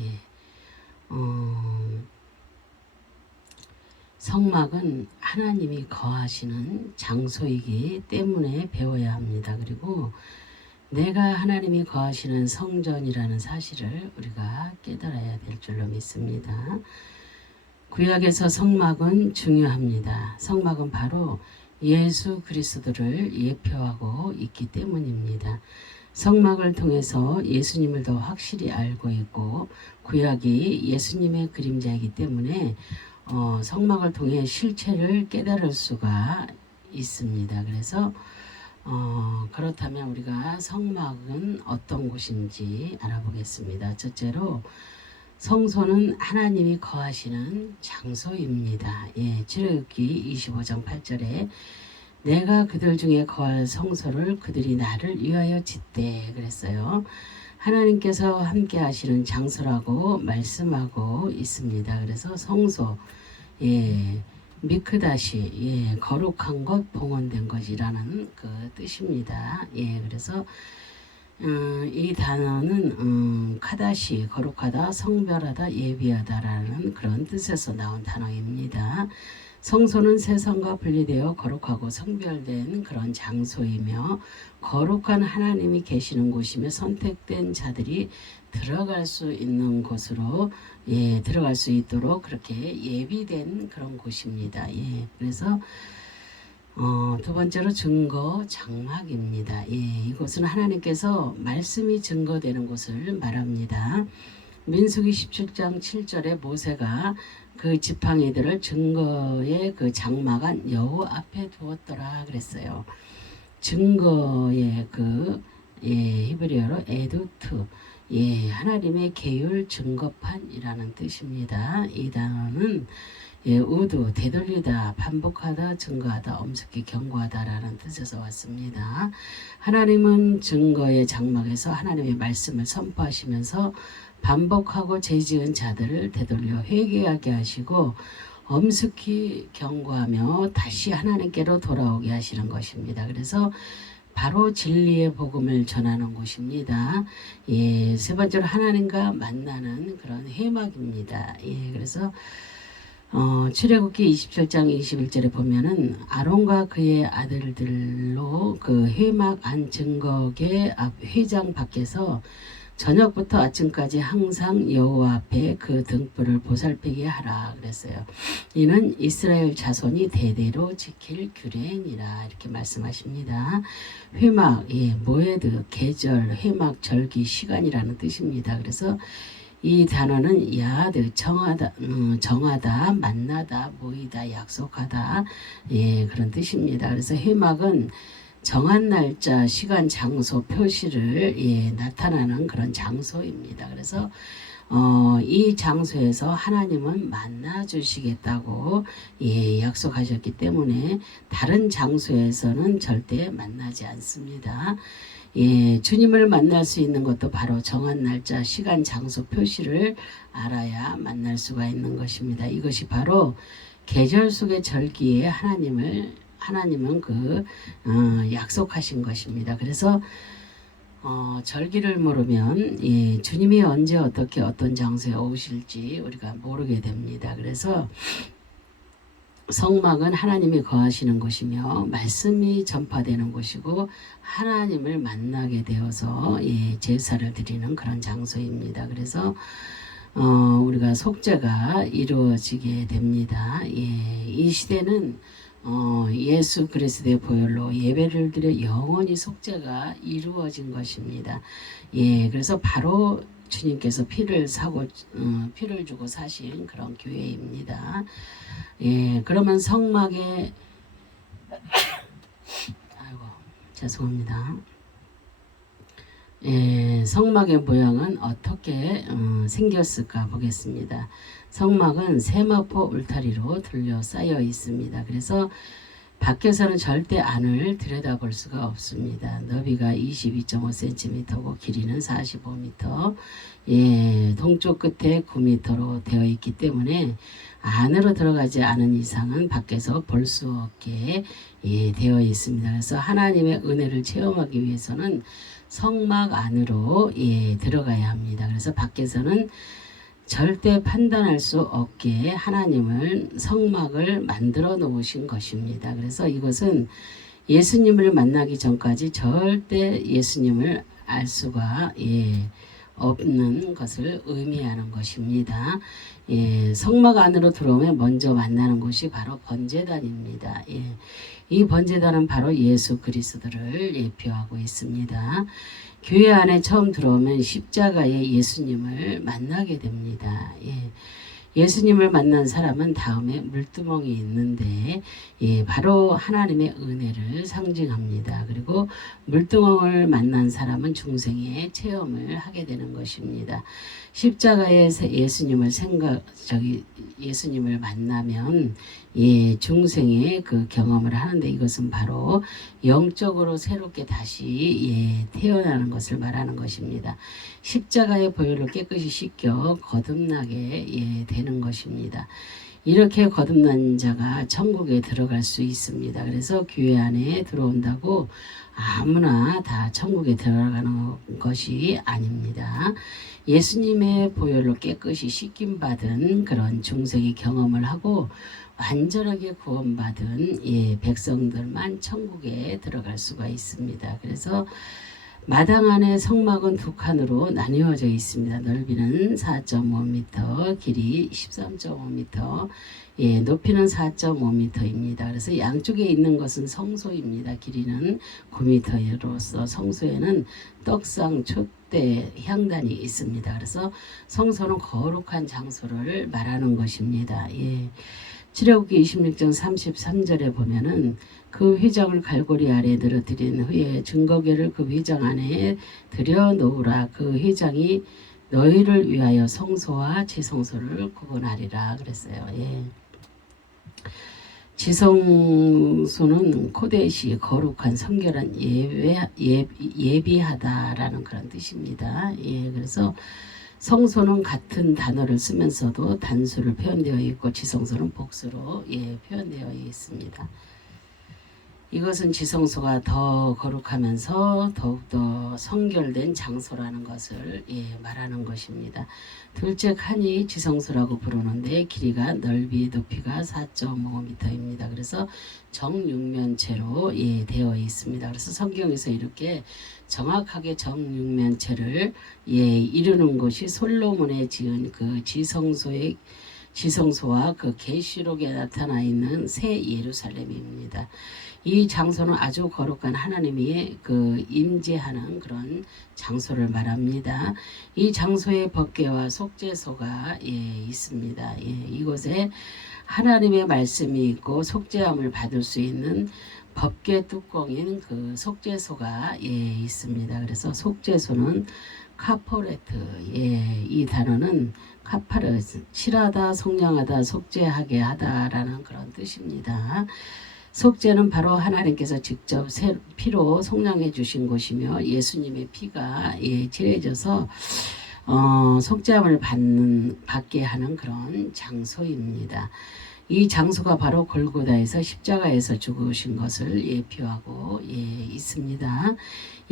예. 성막은 하나님이 거하시는 장소이기 때문에 배워야 합니다. 그리고 내가 하나님이 거하시는 성전이라는 사실을 우리가 깨달아야 될 줄로 믿습니다. 구약에서 성막은 중요합니다. 성막은 바로 예수 그리스도를 예표하고 있기 때문입니다. 성막을 통해서 예수님을 더 확실히 알고 있고 구약이 예수님의 그림자이기 때문에 성막을 통해 실체를 깨달을 수가 있습니다. 그래서 그렇다면 우리가 성막은 어떤 곳인지 알아보겠습니다. 첫째로 성소는 하나님이 거하시는 장소입니다. 출애굽기 25장 8절에 내가 그들 중에 거할 성소를 그들이 나를 위하여 짓되 그랬어요. 하나님께서 함께 하시는 장소라고 말씀하고 있습니다. 그래서 성소, 미크다시, 거룩한 것, 봉헌된 것이라는 그 뜻입니다. 그래서 이 단어는 카다시, 거룩하다, 성별하다, 예비하다라는 그런 뜻에서 나온 단어입니다. 성소는 세상과 분리되어 거룩하고 성별된 그런 장소이며 거룩한 하나님이 계시는 곳이며 선택된 자들이 들어갈 수 있는 곳으로 들어갈 수 있도록 그렇게 예비된 그런 곳입니다. 그래서 두 번째로 증거 장막입니다. 이곳은 하나님께서 말씀이 증거되는 곳을 말합니다. 민수기 17장 7절에 모세가 그 지팡이들을 증거의 그 장막 안 여호와 앞에 두었더라 그랬어요. 증거의 그 히브리어로 에두트, 하나님의 계율 증거판이라는 뜻입니다. 이 단어는 우두, 되돌리다, 반복하다, 증거하다, 엄습기 경고하다라는 뜻에서 왔습니다. 하나님은 증거의 장막에서 하나님의 말씀을 선포하시면서 반복하고 죄지은 자들을 되돌려 회개하게 하시고 엄습히 경고하며 다시 하나님께로 돌아오게 하시는 것입니다. 그래서 바로 진리의 복음을 전하는 곳입니다. 세 번째로 하나님과 만나는 그런 회막입니다. 그래서 출애굽기 27장 21절에 보면은 아론과 그의 아들들로 그 회막 안 증거계 앞 회장 밖에서 저녁부터 아침까지 항상 여호와 앞에 그 등불을 보살피게 하라 그랬어요. 이는 이스라엘 자손이 대대로 지킬 규례니라 이렇게 말씀하십니다. 회막, 모에드, 계절, 회막, 절기, 시간이라는 뜻입니다. 그래서 이 단어는 야드, 정하다, 만나다, 모이다, 약속하다 그런 뜻입니다. 그래서 회막은 정한 날짜, 시간, 장소, 표시를 나타나는 그런 장소입니다. 그래서 이 장소에서 하나님은 만나 주시겠다고 약속하셨기 때문에 다른 장소에서는 절대 만나지 않습니다. 주님을 만날 수 있는 것도 바로 정한 날짜, 시간, 장소, 표시를 알아야 만날 수가 있는 것입니다. 이것이 바로 계절 속의 절기에 하나님은 약속하신 것입니다. 그래서 절기를 모르면 주님이 언제 어떻게 어떤 장소에 오실지 우리가 모르게 됩니다. 그래서 성막은 하나님이 거하시는 곳이며 말씀이 전파되는 곳이고 하나님을 만나게 되어서 제사를 드리는 그런 장소입니다. 그래서 우리가 속죄가 이루어지게 됩니다. 이 시대는 예수 그리스도의 보혈로 예배를 드려 영원히 속죄가 이루어진 것입니다. 그래서 바로 주님께서 피를 주고 사신 그런 교회입니다. 그러면 성막의 죄송합니다. 성막의 모양은 어떻게 생겼을까 보겠습니다. 성막은 세마포 울타리로 둘러싸여 있습니다. 그래서 밖에서는 절대 안을 들여다볼 수가 없습니다. 너비가 22.5cm고 길이는 45m, 동쪽 끝에 9m로 되어 있기 때문에 안으로 들어가지 않은 이상은 밖에서 볼 수 없게 되어 있습니다. 그래서 하나님의 은혜를 체험하기 위해서는 성막 안으로 들어가야 합니다. 그래서 밖에서는 절대 판단할 수 없게 하나님은 성막을 만들어 놓으신 것입니다. 그래서 이것은 예수님을 만나기 전까지 절대 예수님을 알 수가 없는 것을 의미하는 것입니다. 성막 안으로 들어오면 먼저 만나는 곳이 바로 번제단입니다. 이 번제단은 바로 예수 그리스도를 예표하고 있습니다. 교회 안에 처음 들어오면 십자가의 예수님을 만나게 됩니다. 예수님을 만난 사람은 다음에 물두멍이 있는데 바로 하나님의 은혜를 상징합니다. 그리고 물두멍을 만난 사람은 중생의 체험을 하게 되는 것입니다. 십자가에 예수님을 만나면 중생의 그 경험을 하는데 이것은 바로 영적으로 새롭게 다시 태어나는 것을 말하는 것입니다. 십자가의 보혈로 깨끗이 씻겨 거듭나게 되는 것입니다. 이렇게 거듭난 자가 천국에 들어갈 수 있습니다. 그래서 교회 안에 들어온다고 아무나 다 천국에 들어가는 것이 아닙니다. 예수님의 보혈로 깨끗이 씻김받은 그런 중생의 경험을 하고 완전하게 구원받은 백성들만 천국에 들어갈 수가 있습니다. 그래서 마당 안에 성막은 두 칸으로 나뉘어져 있습니다. 넓이는 4.5m, 길이 13.5m, 높이는 4.5m입니다. 그래서 양쪽에 있는 것은 성소입니다. 길이는 9m로서 성소에는 떡상, 촛대, 향단이 있습니다. 그래서 성소는 거룩한 장소를 말하는 것입니다. 출애굽기 26장 33절에 보면은 그 휘장을 갈고리 아래에 늘어뜨린 후에 증거궤를 그 휘장 안에 들여놓으라. 그 휘장이 너희를 위하여 성소와 지성소를 구분하리라 그랬어요. 지성소는 코데시 거룩한 성결한 예비하다라는 그런 뜻입니다. 그래서 성소는 같은 단어를 쓰면서도 단수를 표현되어 있고 지성소는 복수로 표현되어 있습니다. 이것은 지성소가 더 거룩하면서 더욱더 성결된 장소라는 것을 말하는 것입니다. 둘째 칸이 지성소라고 부르는데 길이가 높이가 4.5m입니다. 그래서 정육면체로 되어 있습니다. 그래서 성경에서 이렇게 정확하게 정육면체를 이루는 것이 솔로몬에 지은 그 지성소와 그 계시록에 나타나 있는 새 예루살렘입니다. 이 장소는 아주 거룩한 하나님이 그 임재하는 그런 장소를 말합니다. 이 장소에 법궤와 속죄소가 있습니다. 이곳에 하나님의 말씀이 있고 속죄함을 받을 수 있는 법궤 뚜껑인 그 속죄소가 있습니다. 그래서 속죄소는 카포레트, 이 단어는 카파르, 칠하다, 속량하다, 속죄하게 하다라는 그런 뜻입니다. 속죄는 바로 하나님께서 직접 피로 속량해 주신 곳이며 예수님의 피가 칠해져서 속죄함을 받게 하는 그런 장소입니다. 이 장소가 바로 골고다에서 십자가에서 죽으신 것을 예표하고 있습니다.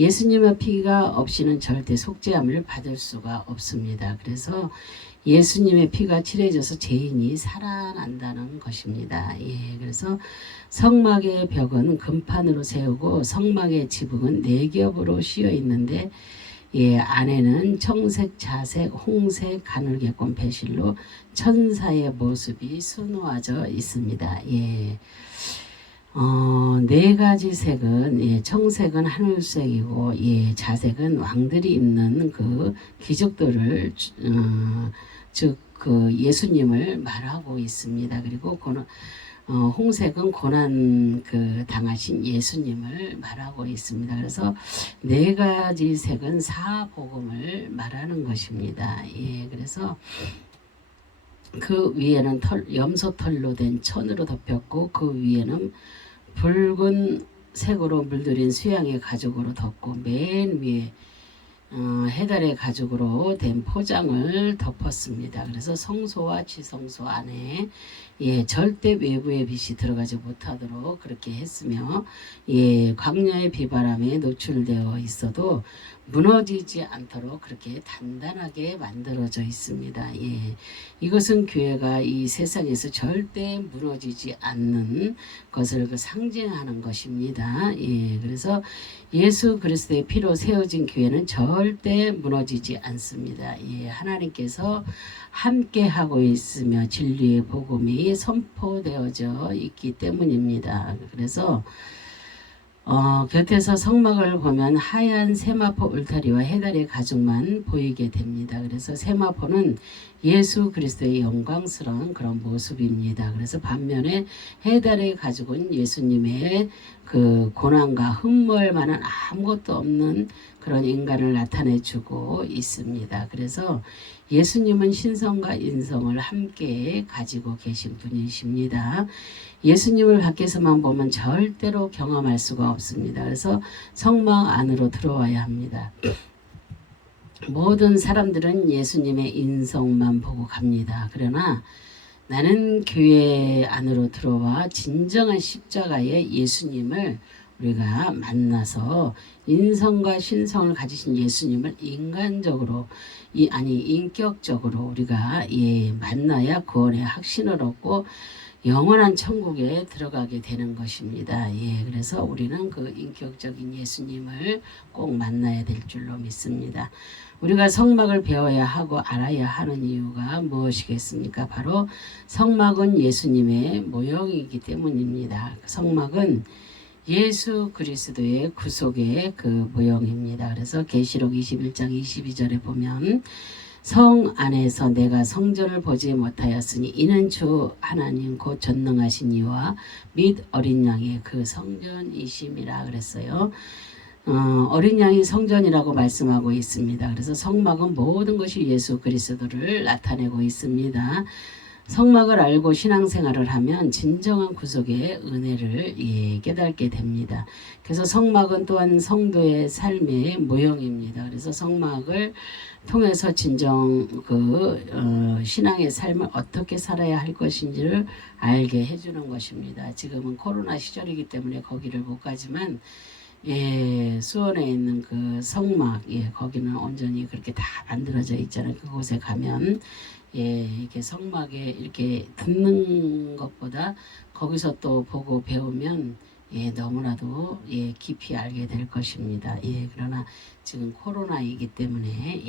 예수님의 피가 없이는 절대 속죄함을 받을 수가 없습니다. 그래서 예수님의 피가 칠해져서 죄인이 살아난다는 것입니다. 그래서 성막의 벽은 금판으로 세우고 성막의 지붕은 4겹으로 씌어 있는데 안에는 청색, 자색, 홍색, 가늘게꼰 배실로 천사의 모습이 수놓아져 있습니다. 4가지 색은 청색은 하늘색이고 자색은 왕들이 입는 그 귀족들을 즉 그 예수님을 말하고 있습니다. 그리고 홍색은 고난 당하신 예수님을 말하고 있습니다. 그래서 4가지 색은 사복음을 말하는 것입니다. 그래서 그 위에는 염소털로 된 천으로 덮였고 그 위에는 붉은 색으로 물들인 수양의 가죽으로 덮고 맨 위에 해달의 가죽으로 된 포장을 덮었습니다. 그래서 성소와 지성소 안에 절대 외부의 빛이 들어가지 못하도록 그렇게 했으며 광야의 비바람에 노출되어 있어도 무너지지 않도록 그렇게 단단하게 만들어져 있습니다. 예. 이것은 교회가 이 세상에서 절대 무너지지 않는 것을 상징하는 것입니다. 예. 그래서 예수 그리스도의 피로 세워진 교회는 절대 무너지지 않습니다. 예. 하나님께서 함께 하고 있으며 진리의 복음이 선포되어져 있기 때문입니다. 그래서 곁에서 성막을 보면 하얀 세마포 울타리와 해달의 가죽만 보이게 됩니다. 그래서 세마포는 예수 그리스도의 영광스러운 그런 모습입니다. 그래서 반면에 해달의 가죽은 예수님의 그 고난과 흠모할만한 아무것도 없는 그런 인간을 나타내주고 있습니다. 그래서 예수님은 신성과 인성을 함께 가지고 계신 분이십니다. 예수님을 밖에서만 보면 절대로 경험할 수가 없습니다. 그래서 성막 안으로 들어와야 합니다. 모든 사람들은 예수님의 인성만 보고 갑니다. 그러나 나는 교회 안으로 들어와 진정한 십자가의 예수님을 우리가 만나서 인성과 신성을 가지신 예수님을 인격적으로 우리가 만나야 구원의 확신을 얻고 영원한 천국에 들어가게 되는 것입니다. 그래서 우리는 그 인격적인 예수님을 꼭 만나야 될 줄로 믿습니다. 우리가 성막을 배워야 하고 알아야 하는 이유가 무엇이겠습니까? 바로 성막은 예수님의 모형이기 때문입니다. 성막은 예수 그리스도의 구속의 그 모형입니다. 그래서 계시록 21장 22절에 보면 성 안에서 내가 성전을 보지 못하였으니 이는 주 하나님 곧 전능하신 이와 및 어린 양의 그 성전이심이라 그랬어요. 어린 양이 성전이라고 말씀하고 있습니다. 그래서 성막은 모든 것이 예수 그리스도를 나타내고 있습니다. 성막을 알고 신앙생활을 하면 진정한 구속의 은혜를 깨닫게 됩니다. 그래서 성막은 또한 성도의 삶의 모형입니다. 그래서 성막을 통해서 진정 신앙의 삶을 어떻게 살아야 할 것인지를 알게 해주는 것입니다. 지금은 코로나 시절이기 때문에 거기를 못 가지만 수원에 있는 그 성막 거기는 온전히 그렇게 다 만들어져 있잖아요. 그곳에 가면 이렇게 성막에 이렇게 듣는 것보다 거기서 또 보고 배우면 너무나도 깊이 알게 될 것입니다. 그러나 지금 코로나이기 때문에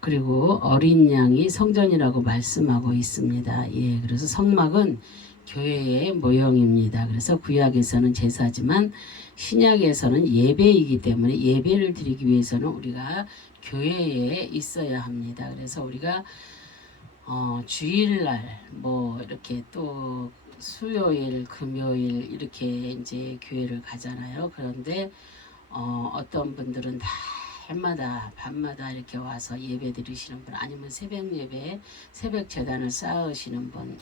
그리고 어린 양이 성전이라고 말씀하고 있습니다. 그래서 성막은 교회의 모형입니다. 그래서 구약에서는 제사지만 신약에서는 예배이기 때문에 예배를 드리기 위해서는 우리가 교회에 있어야 합니다. 그래서 우리가 주일날 이렇게 또 수요일, 금요일 이렇게 이제 교회를 가잖아요. 그런데 어떤 분들은 다 해마다 밤마다 이렇게 와서 예배 드리시는 분, 아니면 새벽 예배, 새벽 제단을 쌓으시는 분,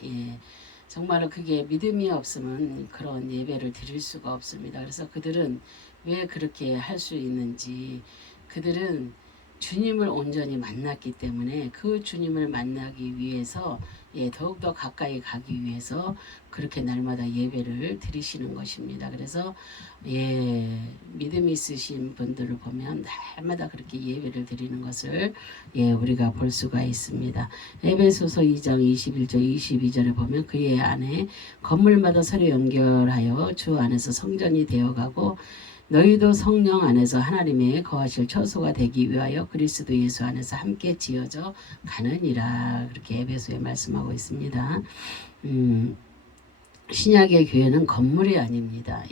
정말 그게 믿음이 없으면 그런 예배를 드릴 수가 없습니다. 그래서 그들은 왜 그렇게 할 수 있는지, 그들은 주님을 온전히 만났기 때문에 그 주님을 만나기 위해서 더욱더 가까이 가기 위해서 그렇게 날마다 예배를 드리시는 것입니다. 그래서 믿음이 있으신 분들을 보면 날마다 그렇게 예배를 드리는 것을 우리가 볼 수가 있습니다. 에베소서 2장 21절 22절에 보면 그의 안에 건물마다 서로 연결하여 주 안에서 성전이 되어가고 너희도 성령 안에서 하나님의 거하실 처소가 되기 위하여 그리스도 예수 안에서 함께 지어져 가느니라. 그렇게 에베소에 말씀하고 있습니다. 신약의 교회는 건물이 아닙니다.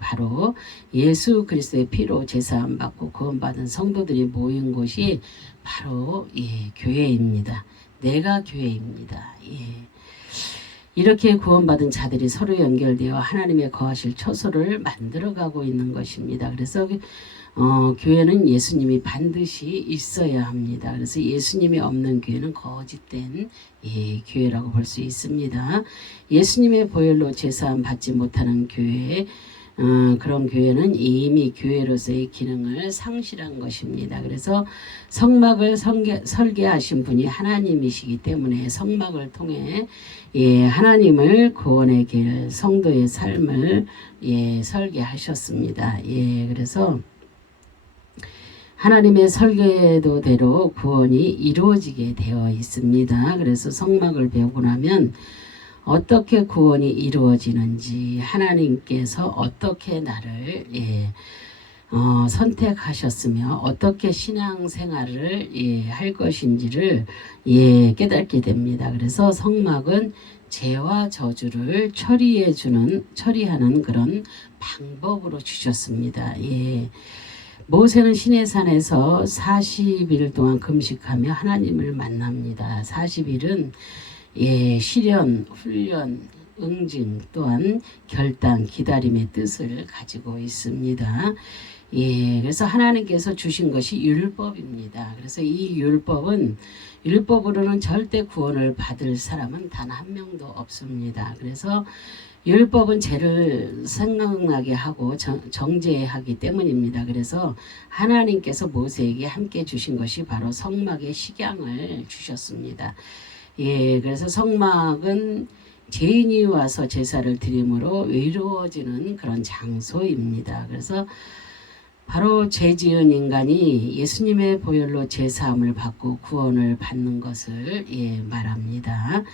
바로 예수 그리스도의 피로 제사함 받고 구원받은 성도들이 모인 곳이 바로 교회입니다. 내가 교회입니다. 이렇게 구원받은 자들이 서로 연결되어 하나님의 거하실 처소를 만들어가고 있는 것입니다. 그래서 교회는 예수님이 반드시 있어야 합니다. 그래서 예수님이 없는 교회는 거짓된 교회라고 볼 수 있습니다. 예수님의 보혈로 제사함 받지 못하는 교회, 그런 교회는 이미 교회로서의 기능을 상실한 것입니다. 그래서 성막을 설계하신 분이 하나님이시기 때문에 성막을 통해 하나님을 구원의 길, 성도의 삶을 설계하셨습니다. 그래서 하나님의 설계도대로 구원이 이루어지게 되어 있습니다. 그래서 성막을 배우고 나면 어떻게 구원이 이루어지는지, 하나님께서 어떻게 나를 선택하셨으며 어떻게 신앙생활을 할 것인지를 깨닫게 됩니다. 그래서 성막은 죄와 저주를 처리하는 그런 방법으로 주셨습니다. 모세는 시내산에서 40일 동안 금식하며 하나님을 만납니다. 40일은 시련, 훈련, 응징 또한 결단, 기다림의 뜻을 가지고 있습니다. 그래서 하나님께서 주신 것이 율법입니다. 그래서 이 율법으로는 절대 구원을 받을 사람은 단 한 명도 없습니다. 그래서 율법은 죄를 생각나게 하고 정죄하기 때문입니다. 그래서 하나님께서 모세에게 함께 주신 것이 바로 성막의 식양을 주셨습니다. 그래서 성막은 죄인이 와서 제사를 드림으로 이루어지는 그런 장소입니다. 그래서 바로 죄 지은 인간이 예수님의 보혈로 제사함을 받고 구원을 받는 것을 말합니다.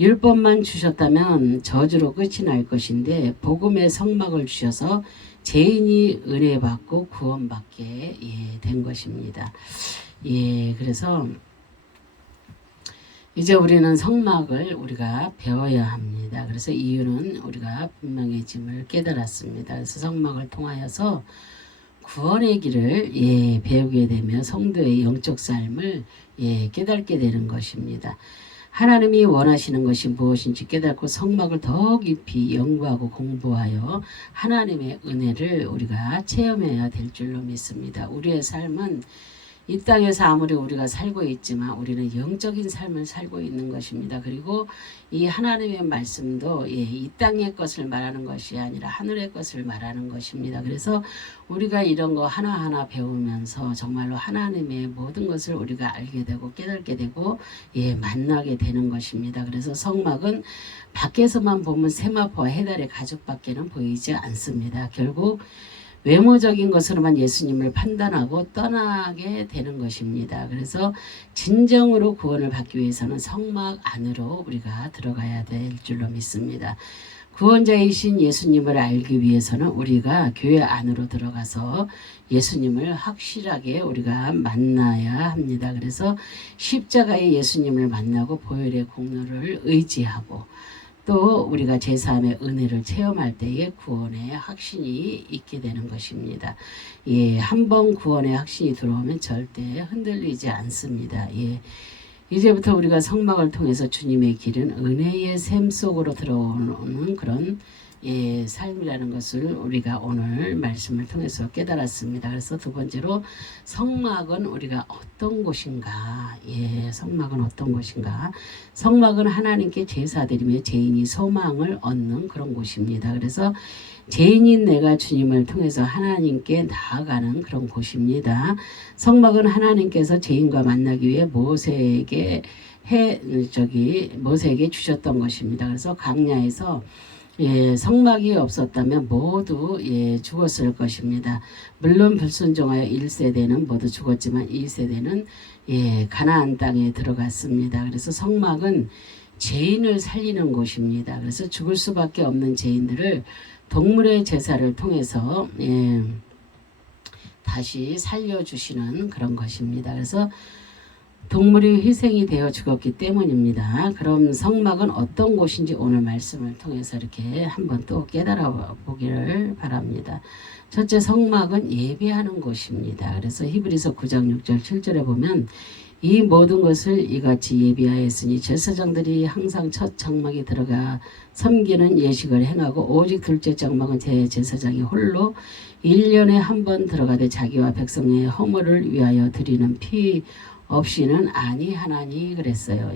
율법만 주셨다면 저주로 끝이 날 것인데 복음의 성막을 주셔서 죄인이 은혜 받고 구원받게 된 것입니다. 그래서 이제 우리는 성막을 우리가 배워야 합니다. 그래서 이유는 우리가 분명해짐을 깨달았습니다. 그래서 성막을 통하여서 구원의 길을 배우게 되며 성도의 영적 삶을 깨닫게 되는 것입니다. 하나님이 원하시는 것이 무엇인지 깨닫고 성막을 더 깊이 연구하고 공부하여 하나님의 은혜를 우리가 체험해야 될 줄로 믿습니다. 우리의 삶은 이 땅에서 아무리 우리가 살고 있지만 우리는 영적인 삶을 살고 있는 것입니다. 그리고 이 하나님의 말씀도 이 땅의 것을 말하는 것이 아니라 하늘의 것을 말하는 것입니다. 그래서 우리가 이런 거 하나하나 배우면서 정말로 하나님의 모든 것을 우리가 알게 되고 깨닫게 되고 만나게 되는 것입니다. 그래서 성막은 밖에서만 보면 세마포와 해달의 가죽밖에는 보이지 않습니다. 결국 외모적인 것으로만 예수님을 판단하고 떠나게 되는 것입니다. 그래서 진정으로 구원을 받기 위해서는 성막 안으로 우리가 들어가야 될 줄로 믿습니다. 구원자이신 예수님을 알기 위해서는 우리가 교회 안으로 들어가서 예수님을 확실하게 우리가 만나야 합니다. 그래서 십자가의 예수님을 만나고 보혈의 공로를 의지하고 또 우리가 제사함의 은혜를 체험할 때에 구원의 확신이 있게 되는 것입니다. 한번 구원의 확신이 들어오면 절대 흔들리지 않습니다. 이제부터 우리가 성막을 통해서 주님의 길은 은혜의 샘 속으로 들어오는 그런 삶이라는 것을 우리가 오늘 말씀을 통해서 깨달았습니다. 그래서 두 번째로 성막은 우리가 어떤 곳인가? 성막은 어떤 곳인가? 성막은 하나님께 제사드리며 죄인이 소망을 얻는 그런 곳입니다. 그래서 죄인인 내가 주님을 통해서 하나님께 나아가는 그런 곳입니다. 성막은 하나님께서 죄인과 만나기 위해 모세에게 주셨던 것입니다. 그래서 광야에서 성막이 없었다면 모두 죽었을 것입니다. 물론 불순종하여 1세대는 모두 죽었지만 2세대는 가나안 땅에 들어갔습니다. 그래서 성막은 죄인을 살리는 곳입니다. 그래서 죽을 수밖에 없는 죄인들을 동물의 제사를 통해서 다시 살려주시는 그런 것입니다. 그래서 동물이 희생이 되어 죽었기 때문입니다. 그럼 성막은 어떤 곳인지 오늘 말씀을 통해서 이렇게 한번 또 깨달아 보기를 바랍니다. 첫째, 성막은 예배하는 곳입니다. 그래서 히브리서 9장 6절 7절에 보면 이 모든 것을 이같이 예비하였으니 제사장들이 항상 첫 장막에 들어가 섬기는 예식을 행하고 오직 둘째 장막은 제사장이 홀로 1년에 한 번 들어가되 자기와 백성의 허물을 위하여 드리는 피 없이는 아니하나니 그랬어요.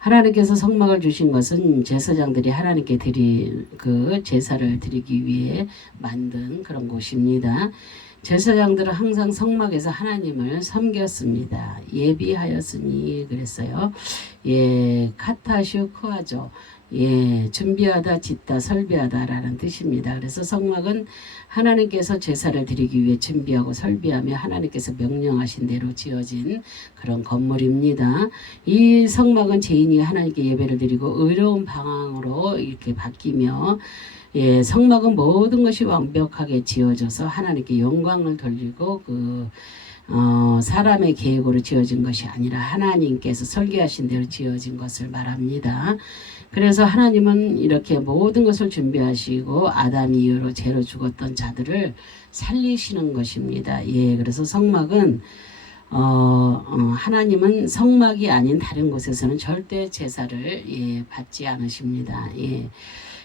하나님께서 성막을 주신 것은 제사장들이 하나님께 드릴 그 제사를 드리기 위해 만든 그런 곳입니다. 제사장들은 항상 성막에서 하나님을 섬겼습니다. 예비하였으니 그랬어요. 예, 카타슈크하죠. 예, 준비하다, 짓다, 설비하다라는 뜻입니다. 그래서 성막은 하나님께서 제사를 드리기 위해 준비하고 설비하며 하나님께서 명령하신 대로 지어진 그런 건물입니다. 이 성막은 죄인이 하나님께 예배를 드리고 의로운 방향으로 이렇게 바뀌며 예, 성막은 모든 것이 완벽하게 지어져서 하나님께 영광을 돌리고 사람의 계획으로 지어진 것이 아니라 하나님께서 설계하신 대로 지어진 것을 말합니다. 그래서 하나님은 이렇게 모든 것을 준비하시고 아담 이후로 죄로 죽었던 자들을 살리시는 것입니다. 예, 그래서 성막은 하나님은 성막이 아닌 다른 곳에서는 절대 제사를 예, 받지 않으십니다. 예.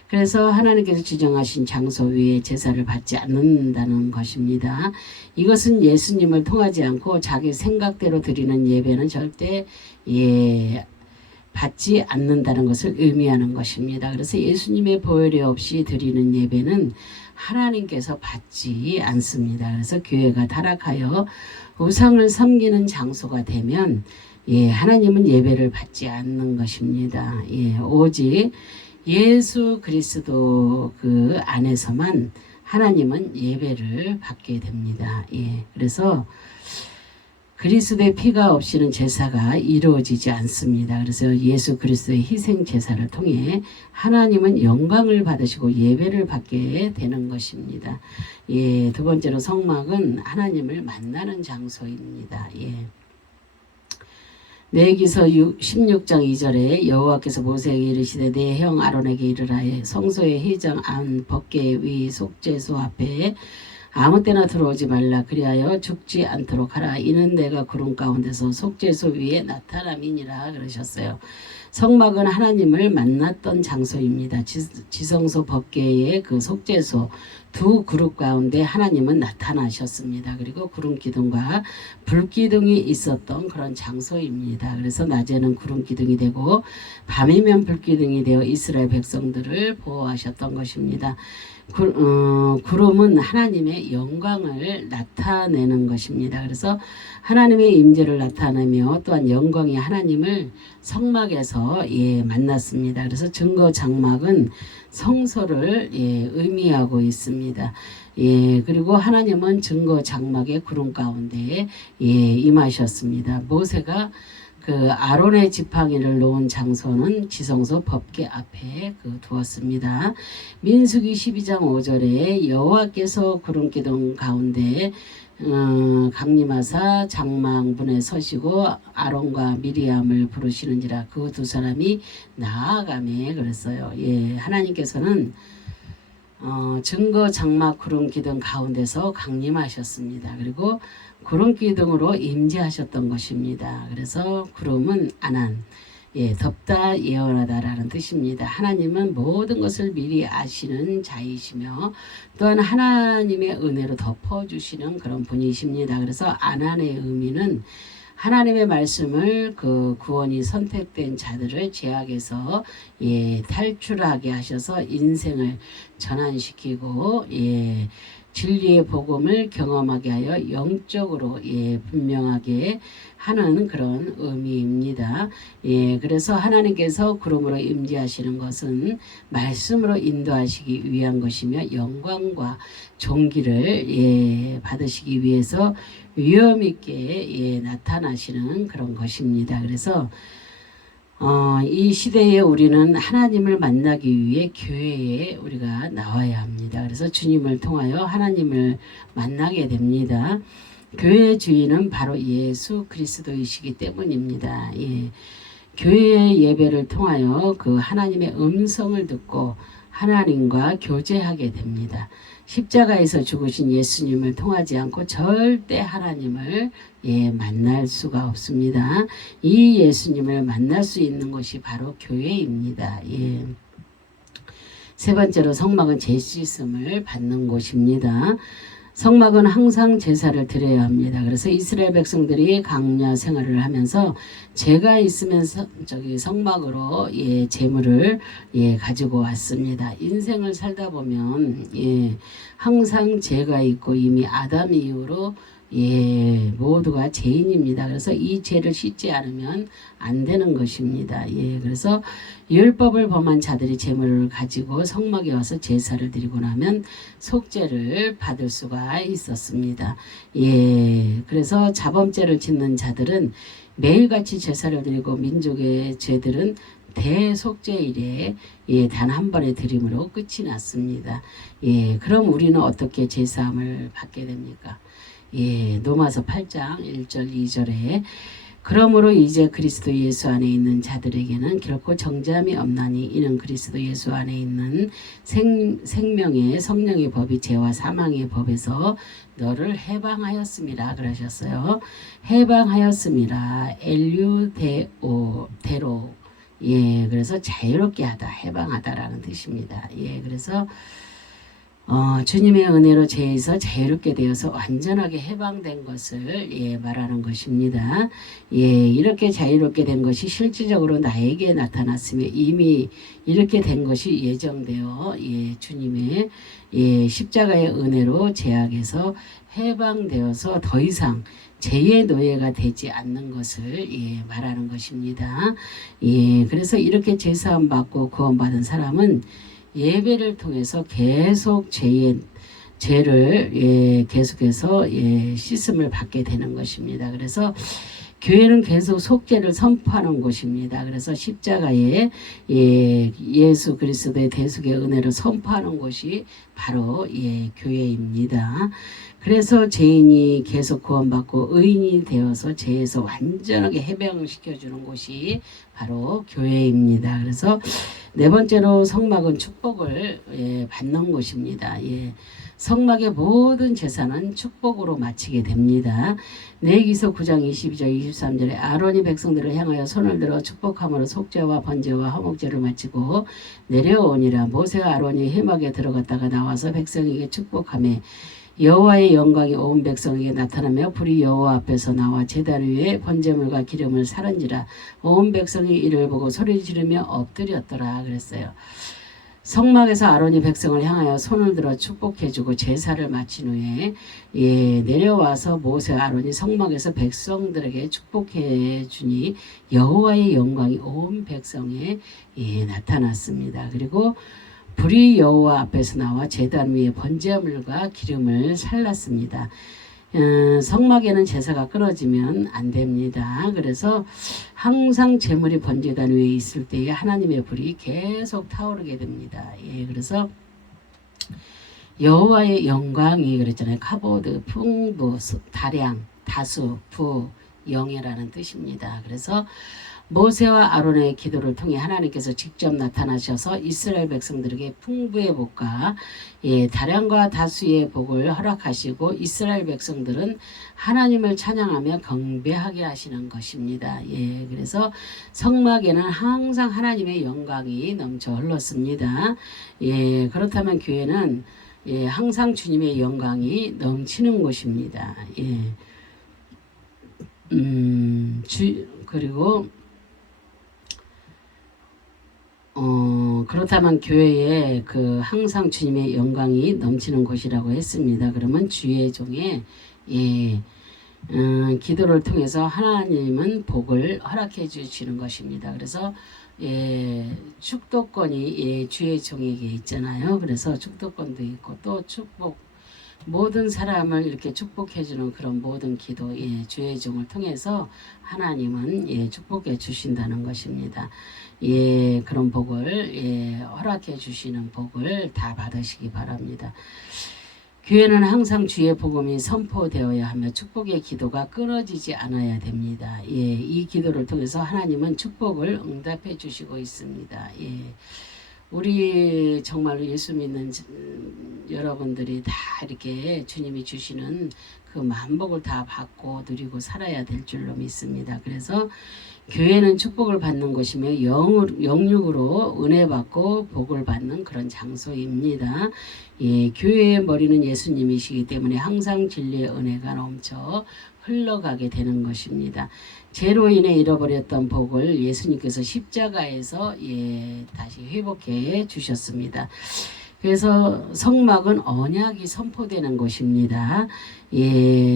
그래서 하나님께서 지정하신 장소 위에 제사를 받지 않는다는 것입니다. 이것은 예수님을 통하지 않고 자기 생각대로 드리는 예배는 절대 예, 받지 않는다는 것을 의미하는 것입니다. 그래서 예수님의 보혈이 없이 드리는 예배는 하나님께서 받지 않습니다. 그래서 교회가 타락하여 우상을 섬기는 장소가 되면 예, 하나님은 예배를 받지 않는 것입니다. 예, 오직 예수 그리스도 그 안에서만 하나님은 예배를 받게 됩니다. 예, 그래서 그리스도의 피가 없이는 제사가 이루어지지 않습니다. 그래서 예수 그리스도의 희생 제사를 통해 하나님은 영광을 받으시고 예배를 받게 되는 것입니다. 예, 두 번째로 성막은 하나님을 만나는 장소입니다. 예. 레위기서 16장 2절에 여호와께서 모세에게 이르시되 내 형 아론에게 이르라 성소의 회장 안 법궤 위 속죄소 앞에 아무 때나 들어오지 말라 그리하여 죽지 않도록 하라 이는 내가 구름 가운데서 속죄소 위에 나타남이니라 그러셨어요. 성막은 하나님을 만났던 장소입니다. 지성소 법궤의 그 속죄소 두 그룹 가운데 하나님은 나타나셨습니다. 그리고 구름 기둥과 불 기둥이 있었던 그런 장소입니다. 그래서 낮에는 구름 기둥이 되고 밤이면 불 기둥이 되어 이스라엘 백성들을 보호하셨던 것입니다. 구름은 하나님의 영광을 나타내는 것입니다. 그래서 하나님의 임재를 나타내며 또한 영광이 하나님을 성막에서 예, 만났습니다. 그래서 증거 장막은 성소를 예, 의미하고 있습니다. 예, 그리고 하나님은 증거 장막의 구름 가운데 예, 임하셨습니다. 모세가 그 아론의 지팡이를 놓은 장소는 지성소 법궤 앞에 두었습니다. 민수기 12장 5절에 여호와께서 구름 기둥 가운데 강림하사 장막문에 서시고 아론과 미리암을 부르시는지라 그 두 사람이 나아가매 그랬어요. 예, 하나님께서는 증거 장막 구름 기둥 가운데서 강림하셨습니다. 그리고 구름 기둥으로 임재하셨던 것입니다. 그래서 구름은 아난, 예, 덥다 예언하다라는 뜻입니다. 하나님은 모든 것을 미리 아시는 자이시며 또한 하나님의 은혜로 덮어주시는 그런 분이십니다. 그래서 아난의 의미는 하나님의 말씀을 그 구원이 선택된 자들을 죄악에서 예, 탈출하게 하셔서 인생을 전환시키고 예, 진리의 복음을 경험하게 하여 영적으로 예, 분명하게 하는 그런 의미입니다. 예, 그래서 하나님께서 구름으로 임재하시는 것은 말씀으로 인도하시기 위한 것이며 영광과 존귀를 예, 받으시기 위해서 위엄 있게 예, 나타나시는 그런 것입니다. 그래서 이 시대에 우리는 하나님을 만나기 위해 교회에 우리가 나와야 합니다. 그래서 주님을 통하여 하나님을 만나게 됩니다. 교회의 주인은 바로 예수 그리스도이시기 때문입니다. 예. 교회의 예배를 통하여 그 하나님의 음성을 듣고 하나님과 교제하게 됩니다. 십자가에서 죽으신 예수님을 통하지 않고 절대 하나님을 예, 만날 수가 없습니다. 이 예수님을 만날 수 있는 곳이 바로 교회입니다. 예. 세 번째로 성막은 죄 씻음을 받는 곳입니다. 성막은 항상 제사를 드려야 합니다. 그래서 이스라엘 백성들이 광야 생활을 하면서 죄가 있으면서 성막으로 제물을 가지고 왔습니다. 인생을 살다 보면 항상 죄가 있고 이미 아담 이후로 모두가 죄인입니다. 그래서 이 죄를 씻지 않으면 안 되는 것입니다. 그래서 율법을 범한 자들이 제물을 가지고 성막에 와서 제사를 드리고 나면 속죄를 받을 수가 있었습니다. 그래서 자범죄를 짓는 자들은 매일같이 제사를 드리고 민족의 죄들은 대속죄일에 단 한 번의 드림으로 끝이 났습니다. 그럼 우리는 어떻게 제사함을 받게 됩니까? 로마서 8장 1절 2절에 그러므로 이제 그리스도 예수 안에 있는 자들에게는 결코 정죄함이 없나니 이는 그리스도 예수 안에 있는 생명의 성령의 법이 죄와 사망의 법에서 너를 해방하였음이라 그러셨어요. 해방하였음이라 엘유데오 데로 그래서 자유롭게 하다 해방하다라는 뜻입니다. 그래서 주님의 은혜로 죄에서 자유롭게 되어서 완전하게 해방된 것을 말하는 것입니다. 이렇게 자유롭게 된 것이 실질적으로 나에게 나타났으며 이미 이렇게 된 것이 예정되어 주님의 십자가의 은혜로 죄악에서 해방되어서 더 이상 죄의 노예가 되지 않는 것을 말하는 것입니다. 그래서 이렇게 제사함 받고 구원받은 사람은 예배를 통해서 계속 죄를 계속해서 씻음을 받게 되는 것입니다. 그래서 교회는 계속 속죄를 선포하는 곳입니다. 그래서 십자가에 예수 그리스도의 대속의 은혜를 선포하는 곳이 바로 교회입니다. 그래서 죄인이 계속 구원받고 의인이 되어서 죄에서 완전하게 해방시켜주는 곳이 바로 교회입니다. 그래서 네 번째로 성막은 축복을 받는 곳입니다. 성막의 모든 제사는 축복으로 마치게 됩니다. 레위기서 9장 22절 23절에 아론이 백성들을 향하여 손을 들어 축복함으로 속죄와 번제와 화목제를 마치고 내려오니라. 모세와 아론이 회막에 들어갔다가 나와서 백성에게 축복하며 여호와의 영광이 온 백성에게 나타나며 불이 여호와 앞에서 나와 제단 위에 번제물과 기름을 사른지라. 온 백성이 이를 보고 소리 지르며 엎드렸더라 그랬어요. 성막에서 아론이 백성을 향하여 손을 들어 축복해주고 제사를 마친 후에 내려와서 모세와 아론이 성막에서 백성들에게 축복해주니 여호와의 영광이 온 백성에 나타났습니다. 그리고 불이 여호와 앞에서 나와 제단 위에 번제물과 기름을 살랐습니다. 성막에는 제사가 끊어지면 안 됩니다. 그래서 항상 제물이 번제단 위에 있을 때에 하나님의 불이 계속 타오르게 됩니다. 그래서 여호와의 영광이 그랬잖아요. 카보드, 풍부, 다량, 다수, 부, 영예라는 뜻입니다. 그래서 모세와 아론의 기도를 통해 하나님께서 직접 나타나셔서 이스라엘 백성들에게 풍부의 복과 다량과 다수의 복을 허락하시고 이스라엘 백성들은 하나님을 찬양하며 경배하게 하시는 것입니다. 그래서 성막에는 항상 하나님의 영광이 넘쳐 흘렀습니다. 그렇다면 교회는 항상 주님의 영광이 넘치는 곳입니다. 그리고 그렇다면 교회에 항상 주님의 영광이 넘치는 곳이라고 했습니다. 그러면 주의 종의 기도를 통해서 하나님은 복을 허락해 주시는 것입니다. 그래서 축도권이 주의 종에게 있잖아요. 그래서 축도권도 있고 또 축복 모든 사람을 이렇게 축복해주는 그런 모든 기도 주의 종을 통해서 하나님은 축복해 주신다는 것입니다. 그런 복을 허락해 주시는 복을 다 받으시기 바랍니다. 교회는 항상 주의 복음이 선포되어야 하며 축복의 기도가 끊어지지 않아야 됩니다. 이 기도를 통해서 하나님은 축복을 응답해 주시고 있습니다. 우리 정말로 예수 믿는 여러분들이 다 이렇게 주님이 주시는 그 만복을 다 받고 누리고 살아야 될 줄로 믿습니다. 그래서 교회는 축복을 받는 곳이며 영육으로 은혜 받고 복을 받는 그런 장소입니다. 예, 교회의 머리는 예수님이시기 때문에 항상 진리의 은혜가 넘쳐 흘러가게 되는 것입니다. 죄로 인해 잃어버렸던 복을 예수님께서 십자가에서 다시 회복해 주셨습니다. 그래서 성막은 언약이 선포되는 곳입니다.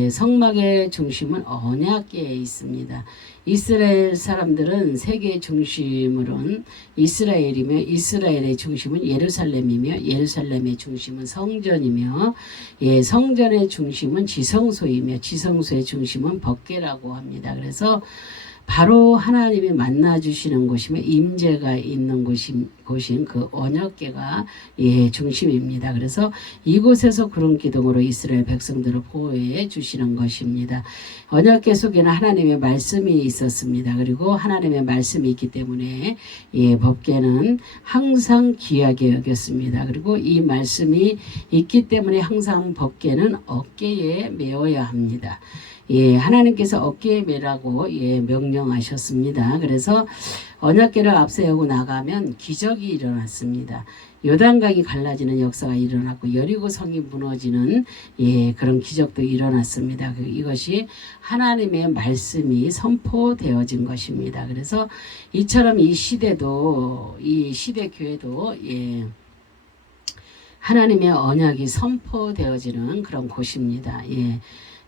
성막의 중심은 언약계에 있습니다. 이스라엘 사람들은 세계의 중심은 이스라엘이며 이스라엘의 중심은 예루살렘이며 예루살렘의 중심은 성전이며 성전의 중심은 지성소이며 지성소의 중심은 법궤라고 합니다. 그래서 바로 하나님이 만나주시는 곳이며 임재가 있는 곳인 그 언약궤가 중심입니다. 그래서 이곳에서 구름 기둥으로 이스라엘 백성들을 보호해 주시는 것입니다. 언약궤 속에는 하나님의 말씀이 있었습니다. 그리고 하나님의 말씀이 있기 때문에 법궤는 항상 귀하게 여겼습니다. 그리고 이 말씀이 있기 때문에 항상 법궤는 어깨에 메어야 합니다. 하나님께서 어깨에 메라고 명령하셨습니다. 그래서 언약궤를 앞세우고 나가면 기적이 일어났습니다. 요단강이 갈라지는 역사가 일어났고 여리고성이 무너지는 그런 기적도 일어났습니다. 이것이 하나님의 말씀이 선포되어진 것입니다. 그래서 이처럼 이 시대 교회도 하나님의 언약이 선포되어지는 그런 곳입니다.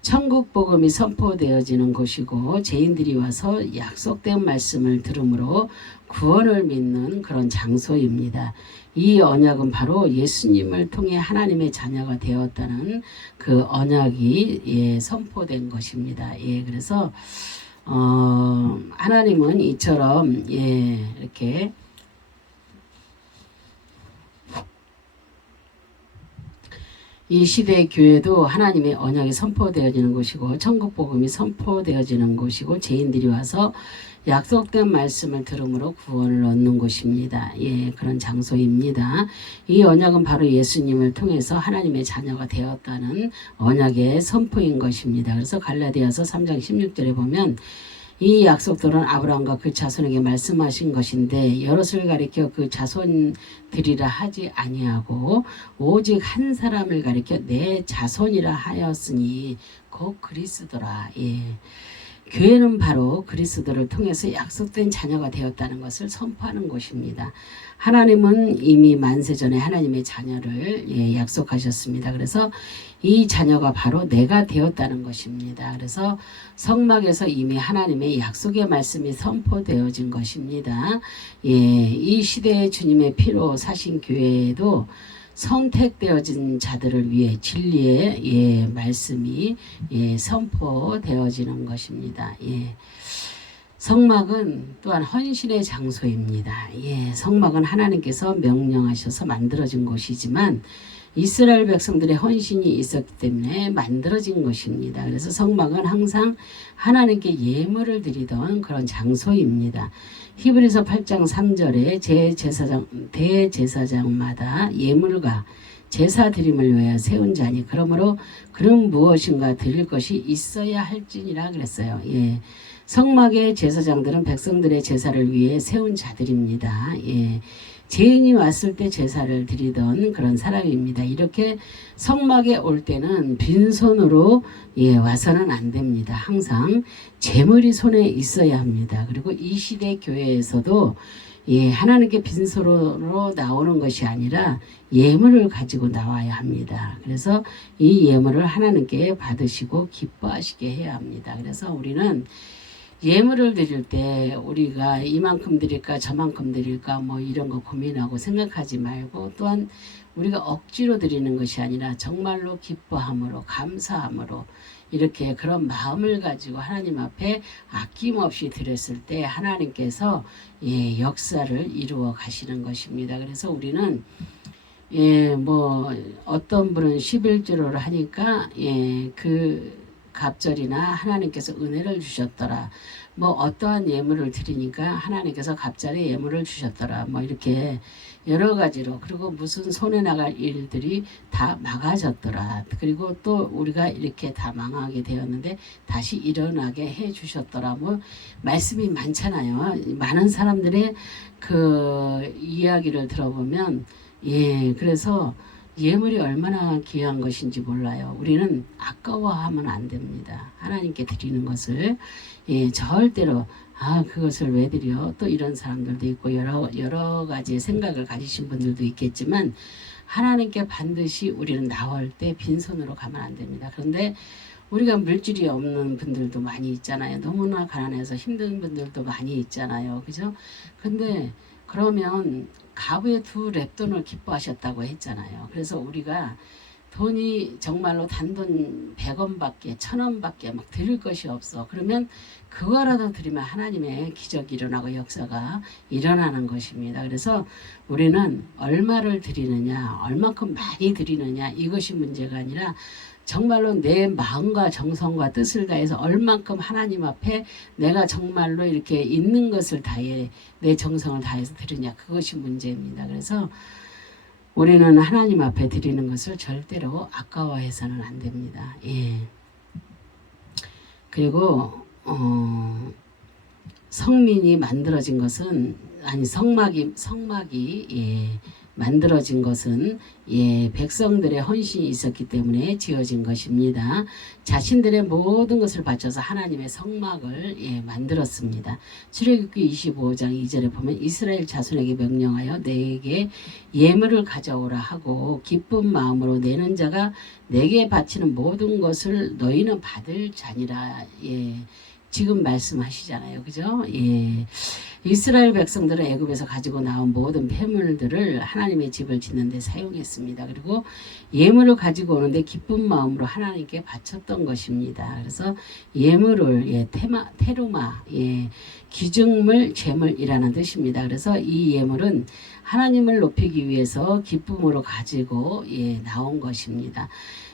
천국 복음이 선포되어지는 곳이고 죄인들이 와서 약속된 말씀을 들음으로 구원을 믿는 그런 장소입니다. 이 언약은 바로 예수님을 통해 하나님의 자녀가 되었다는 그 언약이 선포된 것입니다. 그래서 하나님은 이처럼 이렇게 이 시대의 교회도 하나님의 언약이 선포되어지는 곳이고 천국 복음이 선포되어지는 곳이고 죄인들이 와서 약속된 말씀을 들음으로 구원을 얻는 곳입니다. 그런 장소입니다. 이 언약은 바로 예수님을 통해서 하나님의 자녀가 되었다는 언약의 선포인 것입니다. 그래서 갈라디아서 3장 16절에 보면 이 약속들은 아브라함과 그 자손에게 말씀하신 것인데 여럿을 가리켜 그 자손들이라 하지 아니하고 오직 한 사람을 가리켜 내 자손이라 하였으니 곧 그리스도라. 교회는 바로 그리스도를 통해서 약속된 자녀가 되었다는 것을 선포하는 곳입니다. 하나님은 이미 만세전에 하나님의 자녀를 약속하셨습니다. 그래서 이 자녀가 바로 내가 되었다는 것입니다. 그래서 성막에서 이미 하나님의 약속의 말씀이 선포되어진 것입니다. 이 시대에 주님의 피로 사신 교회에도 선택되어진 자들을 위해 진리의 말씀이 선포되어지는 것입니다. 성막은 또한 헌신의 장소입니다. 성막은 하나님께서 명령하셔서 만들어진 곳이지만 이스라엘 백성들의 헌신이 있었기 때문에 만들어진 것입니다. 그래서 성막은 항상 하나님께 예물을 드리던 그런 장소입니다. 히브리서 8장 3절에 대제사장마다 예물과 제사 드림을 위하여 세운 자니 그러므로 그런 무엇인가 드릴 것이 있어야 할지니라 그랬어요. 성막의 제사장들은 백성들의 제사를 위해 세운 자들입니다. 죄인이 왔을 때 제사를 드리던 그런 사람입니다. 이렇게 성막에 올 때는 빈손으로 와서는 안 됩니다. 항상 재물이 손에 있어야 합니다. 그리고 이 시대 교회에서도 하나님께 빈손으로 나오는 것이 아니라 예물을 가지고 나와야 합니다. 그래서 이 예물을 하나님께 받으시고 기뻐하시게 해야 합니다. 그래서 우리는 예물을 드릴 때 우리가 이만큼 드릴까 저만큼 드릴까 뭐 이런 거 고민하고 생각하지 말고 또한 우리가 억지로 드리는 것이 아니라 정말로 기뻐함으로 감사함으로 이렇게 그런 마음을 가지고 하나님 앞에 아낌없이 드렸을 때 하나님께서 역사를 이루어 가시는 것입니다. 그래서 우리는 뭐 어떤 분은 11조를 하니까 그 갑절이나 하나님께서 은혜를 주셨더라. 뭐 어떠한 예물을 드리니까 하나님께서 갑절에 예물을 주셨더라. 뭐 이렇게 여러 가지로, 그리고 무슨 손에 나갈 일들이 다 막아졌더라. 그리고 또 우리가 이렇게 다 망하게 되었는데 다시 일어나게 해 주셨더라. 뭐 말씀이 많잖아요. 많은 사람들의 그 이야기를 들어보면, 예, 그래서 예물이 얼마나 귀한 것인지 몰라요. 우리는 아까워하면 안 됩니다. 하나님께 드리는 것을, 예, 절대로 그것을 왜 드려? 또 이런 사람들도 있고 여러 가지 생각을 가지신 분들도 있겠지만, 하나님께 반드시 우리는 나올 때 빈손으로 가면 안 됩니다. 그런데 우리가 물질이 없는 분들도 많이 있잖아요. 너무나 가난해서 힘든 분들도 많이 있잖아요. 그죠? 근데 그러면 가부의 두 렙돈을 기뻐하셨다고 했잖아요. 그래서 우리가 돈이 정말로 단돈 100원밖에 1000원밖에 막 드릴 것이 없어. 그러면 그거라도 드리면 하나님의 기적이 일어나고 역사가 일어나는 것입니다. 그래서 우리는 얼마를 드리느냐, 얼마큼 많이 드리느냐, 이것이 문제가 아니라 정말로 내 마음과 정성과 뜻을 다해서 얼만큼 하나님 앞에 내가 정말로 이렇게 있는 것을 다해 내 정성을 다해서 드리냐, 그것이 문제입니다. 그래서 우리는 하나님 앞에 드리는 것을 절대로 아까워해서는 안 됩니다. 예. 그리고 성민이 만들어진 것은, 아니 성막이 예, 만들어진 것은, 예, 백성들의 헌신이 있었기 때문에 지어진 것입니다. 자신들의 모든 것을 바쳐서 하나님의 성막을, 예, 만들었습니다. 출애굽기 25장 2절에 보면 이스라엘 자손에게 명령하여 내게 예물을 가져오라 하고 기쁜 마음으로 내는 자가 내게 바치는 모든 것을 너희는 받을 자니라. 예. 지금 말씀하시잖아요. 그죠? 예. 이스라엘 백성들은 애굽에서 가지고 나온 모든 폐물들을 하나님의 집을 짓는 데 사용했습니다. 그리고 예물을 가지고 오는데 기쁜 마음으로 하나님께 바쳤던 것입니다. 그래서 예물을, 예, 테루마, 예, 기증물, 제물이라는 뜻입니다. 그래서 이 예물은 하나님을 높이기 위해서 기쁨으로 가지고, 예, 나온 것입니다.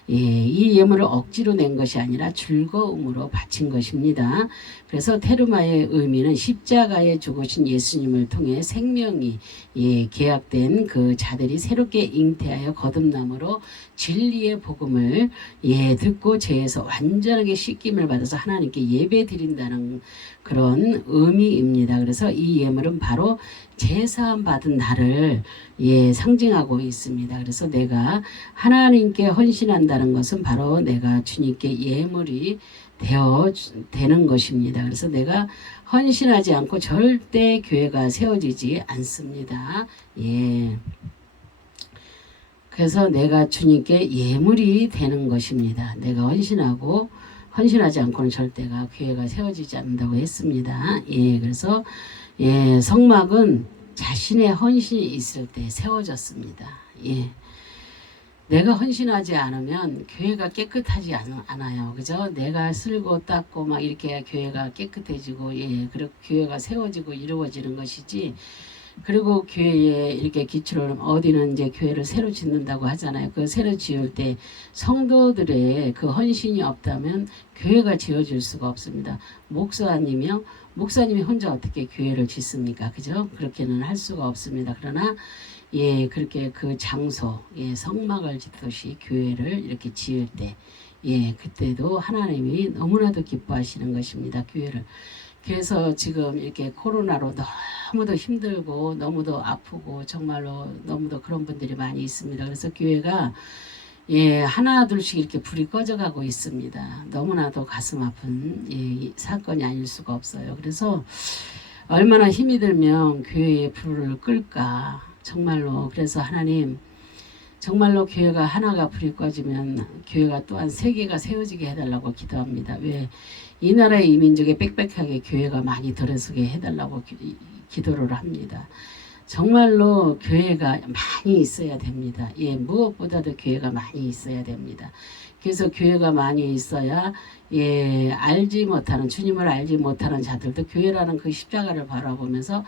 예, 이 예물을 억지로 낸 것이 아니라 즐거움으로 바친 것입니다. 그래서 테르마의 의미는 십자가에 죽으신 예수님을 통해 생명이, 예, 계약된 그 자들이 새롭게 잉태하여 거듭남으로 진리의 복음을, 예, 듣고 죄에서 완전하게 씻김을 받아서 하나님께 예배 드린다는 그런 의미입니다. 그래서 이 예물은 바로 제사함 받은 날을, 예, 상징하고 있습니다. 그래서 내가 하나님께 헌신한다는 것은 바로 내가 주님께 예물이 되는 것입니다. 그래서 내가 헌신하지 않고 절대 교회가 세워지지 않습니다. 예. 그래서 내가 주님께 예물이 되는 것입니다. 내가 헌신하지 않고는 절대가 교회가 세워지지 않는다고 했습니다. 예. 그래서, 예, 성막은 자신의 헌신이 있을 때 세워졌습니다. 예. 내가 헌신하지 않으면 교회가 깨끗하지 않아요. 그죠? 내가 쓸고 닦고 막 이렇게 교회가 깨끗해지고, 예, 그리고 교회가 세워지고 이루어지는 것이지. 그리고 교회에 이렇게 기초를, 어디는 이제 교회를 새로 짓는다고 하잖아요. 그 새로 지을 때 성도들의 그 헌신이 없다면 교회가 지어질 수가 없습니다. 목사님이 혼자 어떻게 교회를 짓습니까? 그죠? 그렇게는 할 수가 없습니다. 그러나, 예, 그렇게 그 장소, 예, 성막을 짓듯이 교회를 이렇게 지을 때, 예, 그때도 하나님이 너무나도 기뻐하시는 것입니다. 교회를. 그래서 지금 이렇게 코로나로 너무도 힘들고 너무도 아프고 정말로 너무도 그런 분들이 많이 있습니다. 그래서 교회가, 예, 하나 둘씩 이렇게 불이 꺼져가고 있습니다. 너무나도 가슴 아픈, 예, 사건이 아닐 수가 없어요. 그래서 얼마나 힘이 들면 교회의 불을 끌까, 정말로. 그래서 하나님, 정말로 교회가 하나가 불이 꺼지면 교회가 또한 세 개가 세워지게 해달라고 기도합니다. 왜? 이 나라의 이민족에 빽빽하게 교회가 많이 들어서게 해달라고 기도를 합니다. 정말로 교회가 많이 있어야 됩니다. 예, 무엇보다도 교회가 많이 있어야 됩니다. 그래서 교회가 많이 있어야, 예, 주님을 알지 못하는 자들도 교회라는 그 십자가를 바라보면서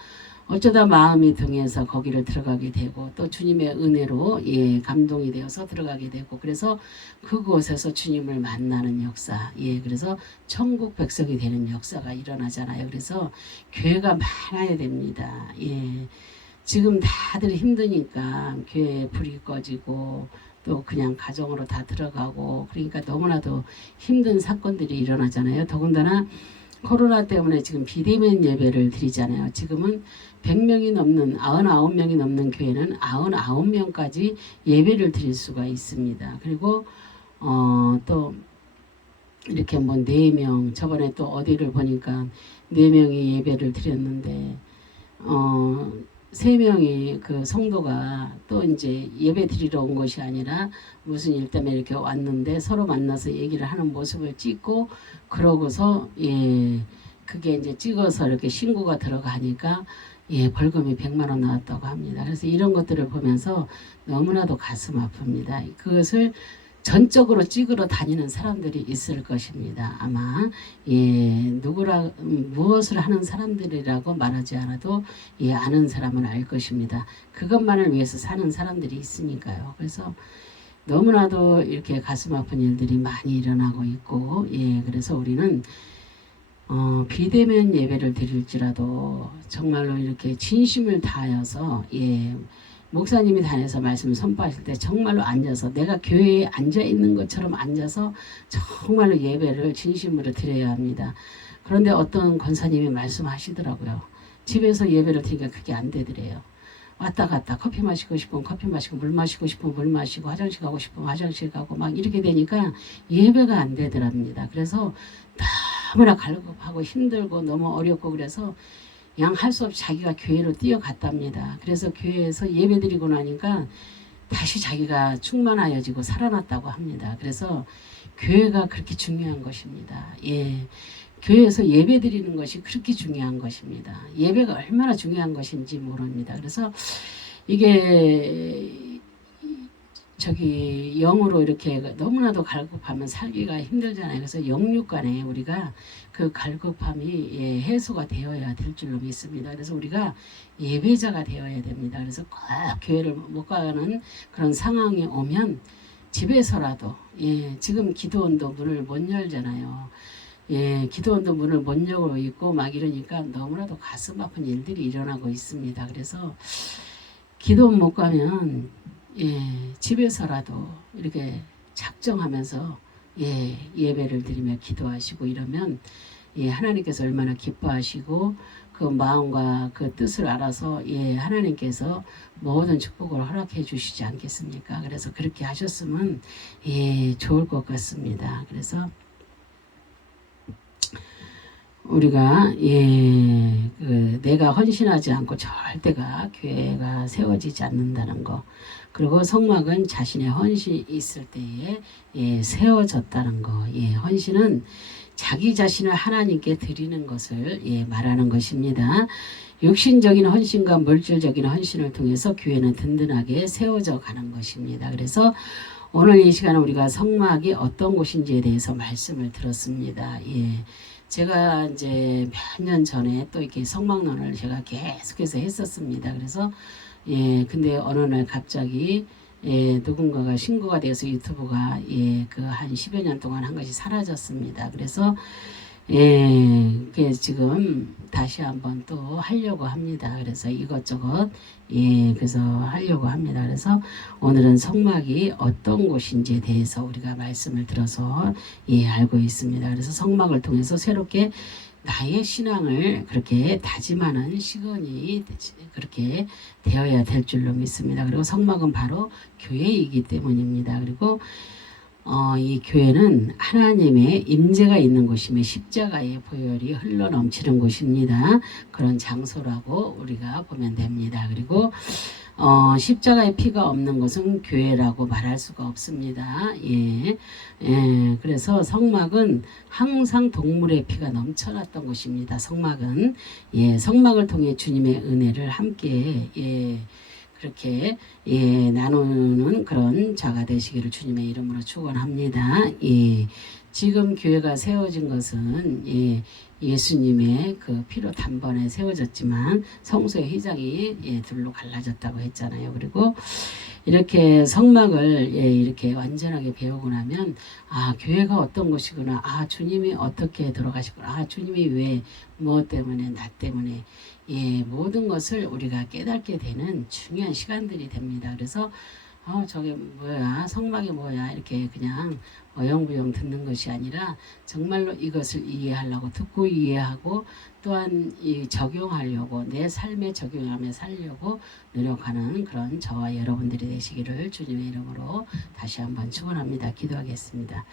어쩌다 마음이 동해서 거기를 들어가게 되고 또 주님의 은혜로 감동이 되어서 들어가게 되고 그래서 그곳에서 주님을 만나는 역사 그래서 천국 백성이 되는 역사가 일어나잖아요. 그래서 교회가 많아야 됩니다. 지금 다들 힘드니까 교회에 불이 꺼지고 또 그냥 가정으로 다 들어가고 그러니까 너무나도 힘든 사건들이 일어나잖아요. 더군다나 코로나 때문에 지금 비대면 예배를 드리잖아요. 지금은 100명이 넘는 99명이 넘는 교회는 99명까지 예배를 드릴 수가 있습니다. 그리고 또 이렇게 뭐 4명 저번에 또 어디를 보니까 4명이 예배를 드렸는데 3명이 그 성도가 또 이제 예배 드리러 온 것이 아니라 무슨 일 때문에 이렇게 왔는데 서로 만나서 얘기를 하는 모습을 찍고 그러고서 그게 이제 찍어서 이렇게 신고가 들어가니까 벌금이 100만 원 나왔다고 합니다. 그래서 이런 것들을 보면서 너무나도 가슴 아픕니다. 그것을 전적으로 찍으러 다니는 사람들이 있을 것입니다. 아마 무엇을 하는 사람들이라고 말하지 않아도 아는 사람은 알 것입니다. 그것만을 위해서 사는 사람들이 있으니까요. 그래서 너무나도 이렇게 가슴 아픈 일들이 많이 일어나고 있고 그래서 우리는 비대면 예배를 드릴지라도 정말로 이렇게 진심을 다하여서 목사님이 다녀서 말씀 선포하실 때 정말로 앉아서 내가 교회에 앉아 있는 것처럼 앉아서 정말로 예배를 진심으로 드려야 합니다. 그런데 어떤 권사님이 말씀하시더라고요. 집에서 예배를 드리니까 그게 안 되더래요. 왔다 갔다 커피 마시고 싶으면 커피 마시고 물 마시고 싶으면 물 마시고 화장실 가고 싶으면 화장실 가고 막 이렇게 되니까 예배가 안 되더랍니다. 그래서 너무나 갈급하고 힘들고 너무 어렵고 그래서 그냥 할 수 없이 자기가 교회로 뛰어갔답니다. 그래서 교회에서 예배드리고 나니까 다시 자기가 충만하여지고 살아났다고 합니다. 그래서 교회가 그렇게 중요한 것입니다. 교회에서 예배드리는 것이 그렇게 중요한 것입니다. 예배가 얼마나 중요한 것인지 모릅니다. 그래서 이게 영으로 이렇게 너무나도 갈급하면 살기가 힘들잖아요. 그래서 영육간에 우리가 그 갈급함이 해소가 되어야 될 줄로 믿습니다. 그래서 우리가 예배자가 되어야 됩니다. 그래서 꼭 교회를 못 가는 그런 상황이 오면 집에서라도 지금 기도원도 문을 못 열잖아요. 기도원도 문을 못 열고 있고 막 이러니까 너무나도 가슴 아픈 일들이 일어나고 있습니다. 그래서 기도원 못 가면 집에서라도 이렇게 작정하면서 예배를 드리며 기도하시고 이러면 하나님께서 얼마나 기뻐하시고 그 마음과 그 뜻을 알아서 하나님께서 모든 축복을 허락해 주시지 않겠습니까? 그래서 그렇게 하셨으면 좋을 것 같습니다. 그래서 우리가 내가 헌신하지 않고 절대가 교회가 세워지지 않는다는 거, 그리고 성막은 자신의 헌신이 있을 때에 세워졌다는 거. 헌신은 자기 자신을 하나님께 드리는 것을 말하는 것입니다. 육신적인 헌신과 물질적인 헌신을 통해서 교회는 든든하게 세워져 가는 것입니다. 그래서 오늘 이 시간에 우리가 성막이 어떤 곳인지에 대해서 말씀을 들었습니다. 제가 이제 몇 년 전에 또 이렇게 성막론을 제가 계속해서 했었습니다. 그래서 근데 어느 날 갑자기 누군가가 신고가 돼서 유튜브가 그 한 10여 년 동안 한 것이 사라졌습니다. 그래서 지금 다시 한번 또 하려고 합니다. 그래서 이것저것 그래서 하려고 합니다. 그래서 오늘은 성막이 어떤 곳인지에 대해서 우리가 말씀을 들어서 알고 있습니다. 그래서 성막을 통해서 새롭게 나의 신앙을 그렇게 다짐하는 시간이 그렇게 되어야 될 줄로 믿습니다. 그리고 성막은 바로 교회이기 때문입니다. 그리고 이 교회는 하나님의 임재가 있는 곳이며 십자가의 보혈이 흘러넘치는 곳입니다. 그런 장소라고 우리가 보면 됩니다. 그리고 십자가의 피가 없는 것은 교회라고 말할 수가 없습니다. 그래서 성막은 항상 동물의 피가 넘쳐났던 곳입니다. 성막은 성막을 통해 주님의 은혜를 함께 그렇게 나누는 그런 자가 되시기를 주님의 이름으로 축원합니다. 지금 교회가 세워진 것은 예수님의 그 피로 단번에 세워졌지만 성소의 휘장이 둘로 갈라졌다고 했잖아요. 그리고 이렇게 성막을 이렇게 완전하게 배우고 나면 교회가 어떤 곳이구나, 주님이 어떻게 돌아가시구나, 주님이 왜 뭐 때문에 나 때문에 모든 것을 우리가 깨닫게 되는 중요한 시간들이 됩니다. 그래서 저게 뭐야, 성막이 뭐야, 이렇게 그냥 어영부영 듣는 것이 아니라 정말로 이것을 이해하려고, 듣고 이해하고 또한 적용하려고, 내 삶에 적용하며 살려고 노력하는 그런 저와 여러분들이 되시기를 주님의 이름으로 다시 한번 축원합니다. 기도하겠습니다.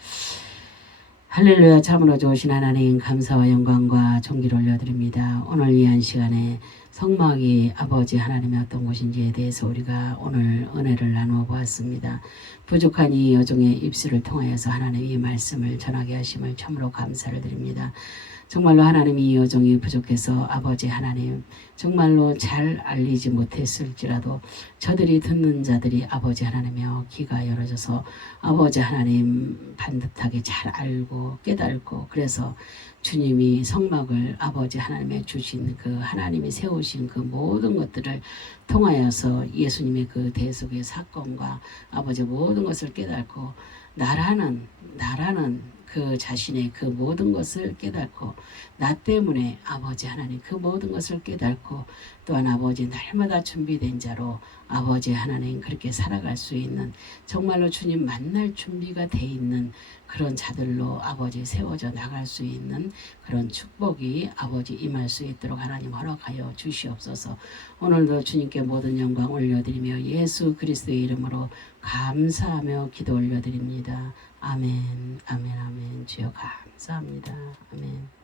할렐루야. 참으로 좋으신 하나님, 감사와 영광과 존귀를 올려드립니다. 오늘 이 한 시간에 성막이 아버지 하나님의 어떤 곳인지에 대해서 우리가 오늘 은혜를 나누어 보았습니다. 부족한 이 여종의 입술을 통하여서 하나님의 말씀을 전하게 하심을 참으로 감사를 드립니다. 정말로 하나님, 이 여종이 부족해서 아버지 하나님 정말로 잘 알리지 못했을지라도 저들이 듣는 자들이 아버지 하나님이여 귀가 열어져서 아버지 하나님 반듯하게 잘 알고 깨닫고, 그래서 주님이 성막을 아버지 하나님의 주신 그 하나님이 세우신 그 모든 것들을 통하여서 예수님의 그 대속의 사건과 아버지 모든 것을 깨닫고 나라는 그 자신의 그 모든 것을 깨닫고, 나 때문에 아버지 하나님 그 모든 것을 깨닫고, 또한 아버지 날마다 준비된 자로 아버지 하나님 그렇게 살아갈 수 있는, 정말로 주님 만날 준비가 돼 있는 그런 자들로 아버지 세워져 나갈 수 있는 그런 축복이 아버지 임할 수 있도록 하나님 허락하여 주시옵소서. 오늘도 주님께 모든 영광 올려드리며 예수 그리스도의 이름으로 감사하며 기도 올려드립니다. 아멘, 아멘, 아멘. 주여 감사합니다. 아멘.